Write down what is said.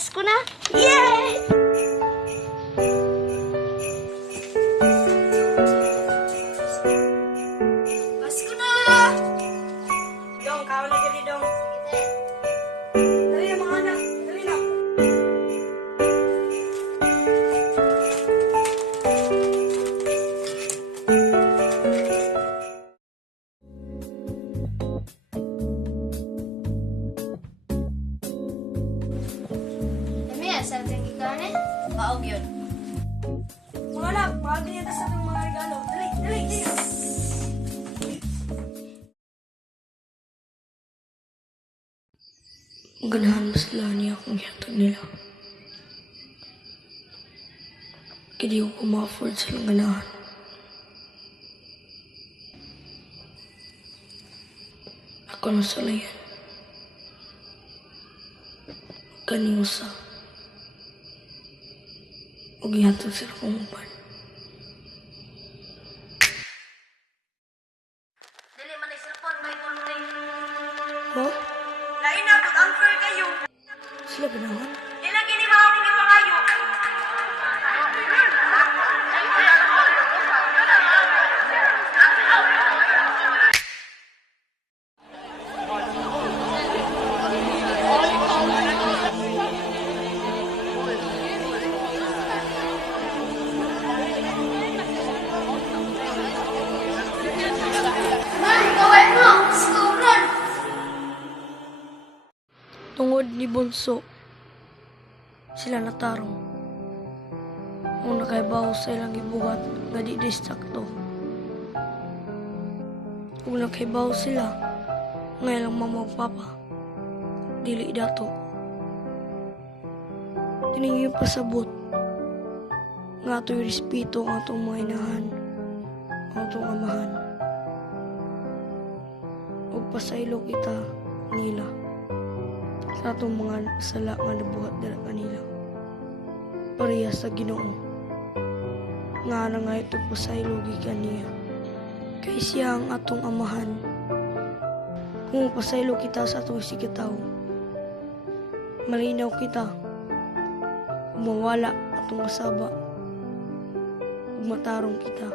Pasko na! Yay! Pasko na! Dong, kao na gali, Dong. Dali na mga anak, dali na. Sa ating ikaw eh? Maog yun. Mga anak, maagin niya sa itong mga regalo. Dali, dali, dali. Ganahan mo sila niya kung hiyatag nila. Kaya di ko ma-afford silang ganahan. Ako na sila yan. Kaning usa. Huwag hiyatag sila kung upan. Dili man ay cellphone, may phone. Ho? Lain na, good unfair kayo. Sila ganahan? Nilagyan ni mga akong ipangayo. Tungod ni Bunso, sila natarong. Kung nakaibaw sa ilang ibuhat, nga di sakto. Kung nakaibaw sila, nga ilang mama ug papa, dili dato. Tiningi pasabot, nga ito'y respeto ng atong mga inahan, ang atong amahan. Ug pasaylo kita nila sa atong mga sala nga nabuhat dala kanila. Pareha sa Ginoo. Nga na nga ito pasaylo gikan niya. Kay siya ang atong amahan. Kung pasaylo kita sa atong sigitaw, malinaw kita. Kung mawala atong kasaba, ug matarong kita.